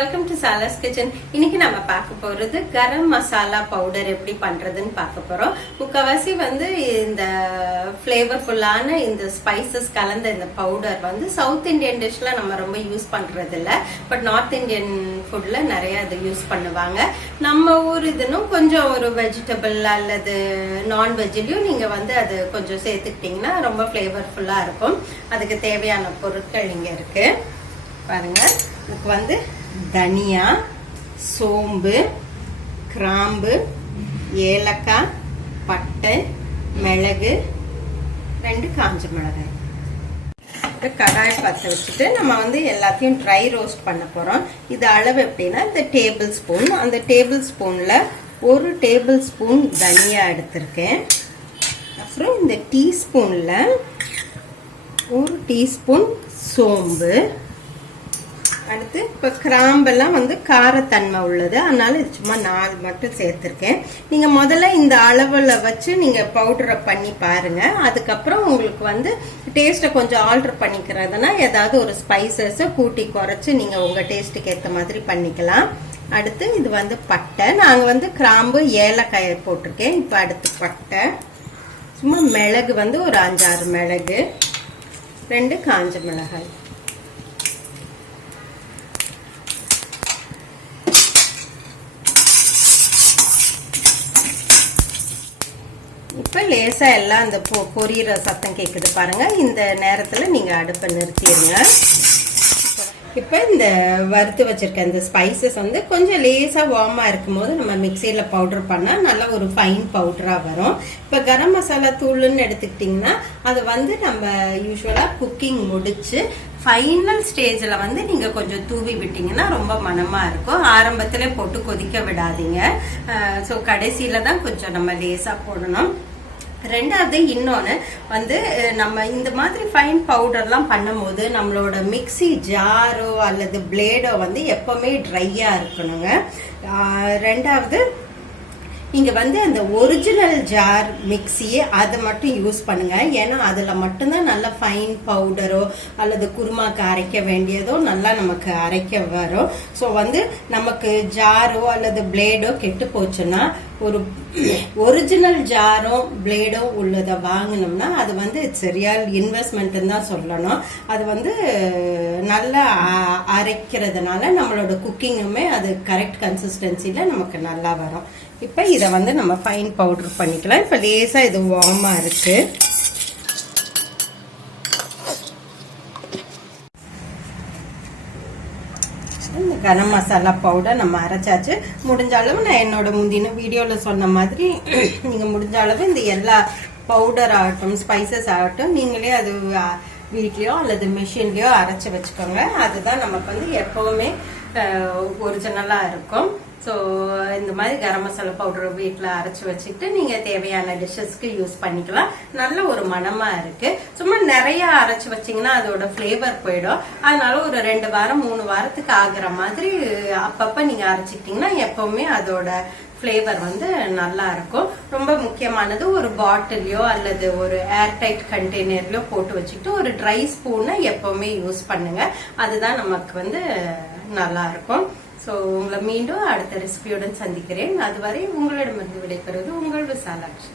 Welcome to சாலாஸ் kitchen. இன்னைக்கு நம்ம பார்க்க போறது கரம் மசாலா பவுடர் எப்படி பண்றதுன்னு பார்க்க போறோம். முக்கவாசி இந்த ஃபிளேவர்ஃபுல்லான இந்த ஸ்பைசஸ் கலந்த இந்த பவுடர் சவுத் இந்தியன் டிஷ்ல நம்ம ரொம்ப யூஸ் பண்றது இல்ல. பட் நார்த் இந்தியன் ஃபுட்ல நிறைய அதை யூஸ் பண்ணுவாங்க. நம்ம ஊர் இதுன்னு கொஞ்சம் ஒரு வெஜிடபிள் அல்லது நான்வெஜ்லயும் நீங்க அது கொஞ்சம் சேர்த்துக்கிட்டீங்கன்னா ரொம்ப ஃபிளேவர்ஃபுல்லா இருக்கும். அதுக்கு தேவையான பொருட்கள் இங்க இருக்கு பாருங்க. இதுக்கு தனியா, சோம்பு, கிராம்பு, ஏலக்காய், பட்டை, மிளகு, 2 காஞ்ச மிளகாய். கடாய் பற்ற வச்சுட்டு நம்ம எல்லாத்தையும் ட்ரை ரோஸ்ட் பண்ண போறோம். இது அளவு எப்படின்னா இந்த டேபிள் ஸ்பூன், அந்த டேபிள் ஸ்பூன்ல 1 டேபிள் ஸ்பூன் தனியா எடுத்திருக்கேன். அப்புறம் இந்த டீஸ்பூன்ல 1 டீஸ்பூன் சோம்பு. அடுத்து இப்போ கிராம்பெல்லாம் காரத்தன்மை உள்ளது, அதனால இது சும்மா 4 மட்டும் சேர்த்துருக்கேன். நீங்க முதல்ல இந்த அளவுல வச்சு நீங்க பவுடரை பண்ணி பாருங்க. அதுக்கப்புறம் உங்களுக்கு டேஸ்ட்டை கொஞ்சம் ஆல்டர் பண்ணிக்கிறதுனா ஏதாவது ஒரு ஸ்பைசஸை கூட்டி குறைச்சு நீங்க உங்க டேஸ்ட்டுக்கு ஏற்ற மாதிரி பண்ணிக்கலாம். அடுத்து இது பட்டை, நாங்க கிராம்பு ஏலக்காயை போட்டிருக்கேன். இப்போ அடுத்து பட்டை, சும்மா மிளகு ஒரு 5-6 மிளகு, 2 காஞ்ச மிளகாய். இப்ப லேசா எல்லாம் அந்த பொரியிற சத்தம் கேக்குது பாருங்க. இந்த நேரத்துல நீங்க அடுப்பை நிறுத்திடுங்க. இப்ப இந்த வறுத்து வச்சிருக்க இந்த ஸ்பைசஸ் கொஞ்சம் லேசா வார்மா இருக்கும் போது நம்ம மிக்சியில பவுடர் பண்ணா நல்ல ஒரு ஃபைன் பவுடரா வரும். இப்ப கரம் மசாலா தூள்னு எடுத்துக்கிட்டீங்கன்னா அது நம்ம யூஸ்வலா குக்கிங் முடிச்சு ஃபைனல் ஸ்டேஜ்ல நீங்க கொஞ்சம் தூவி விட்டீங்கன்னா ரொம்ப மனமா இருக்கும். ஆரம்பத்திலே போட்டு கொதிக்க விடாதீங்க. ஸோ கடைசியில தான் கொஞ்சம் நம்ம லேசா போடணும். ரெண்டாவது இன்னொன்னு நம்ம இந்த மாதிரி ஃபைன் பவுடர்லாம் பண்ணும் போது நம்மளோட மிக்சி ஜாரோ அல்லது பிளேடோ எப்பவுமே ட்ரையா இருக்கணுங்க. ரெண்டாவது நீங்க அந்த ஒரிஜினல் ஜார் மிக்சியே அதை மட்டும் யூஸ் பண்ணுங்க. ஏன்னா அதுல மட்டும்தான் நல்ல ஃபைன் பவுடரோ அல்லது குருமாக்கு அரைக்க வேண்டியதோ நல்லா நமக்கு அரைக்க வரும். ஸோ நமக்கு ஜாரோ அல்லது பிளேடோ கெட்டு போச்சுன்னா ஒரு ஒரிஜினல் ஜாரோ பிளேடோ உள்ளதை வாங்கினோம்னா அது இட்ஸ் ரியல் இன்வெஸ்ட்மெண்ட் தான் சொல்லணும். அது நல்லா அரைக்கிறதுனால நம்மளோட குக்கிங்குமே அது கரெக்ட் கன்சிஸ்டன்சில நமக்கு நல்லா வரும். இப்ப இதை நம்ம ஃபைன் பவுடர் பண்ணிக்கலாம். இப்ப லேசா இது வார்மா இருக்கு. இந்த கரம் மசாலா பவுடர் நம்ம அரைச்சாச்சு. முடிஞ்ச அளவு நான் என்னோட முந்தின வீடியோல சொன்ன மாதிரி நீங்க முடிஞ்ச அளவு இந்த எல்லா பவுடர் ஆகட்டும் ஸ்பைசஸ் ஆகட்டும் நீங்களே அது வீட்லயோ அல்லது மிஷின்லயோ அரைச்சு வச்சுக்கோங்க. அதுதான் நமக்கு எப்பவுமே ஒரிஜினலா இருக்கும். ஸோ இந்த மாதிரி கரம் மசாலா பவுடர் வீட்டில் அரைச்சி வச்சுக்கிட்டு நீங்கள் தேவையான டிஷ்ஷஸ்க்கு யூஸ் பண்ணிக்கலாம். நல்ல ஒரு மனமா இருக்கு. சும்மா நிறைய அரைச்சி வச்சிங்கன்னா அதோட ஃப்ளேவர் போயிடும். அதனால ஒரு 2 வாரம் 3 வாரத்துக்கு ஆகுற மாதிரி அப்பப்போ நீங்கள் அரைச்சிக்கிட்டிங்கன்னா எப்பவுமே அதோட ஃப்ளேவர் நல்லா இருக்கும். ரொம்ப முக்கியமானது ஒரு பாட்டிலையோ அல்லது ஒரு ஏர்டைட் கண்டெய்னர்லயோ போட்டு வச்சுக்கிட்டு ஒரு ட்ரை ஸ்பூனை எப்பவுமே யூஸ் பண்ணுங்க. அதுதான் நமக்கு நல்லா இருக்கும். ஸோ உங்களை மீண்டும் அடுத்த ரெசிபியுடன் சந்திக்கிறேன். அதுவரை உங்களிடமிருந்து விடைபெறுவது உங்கள் விசாலாட்சி.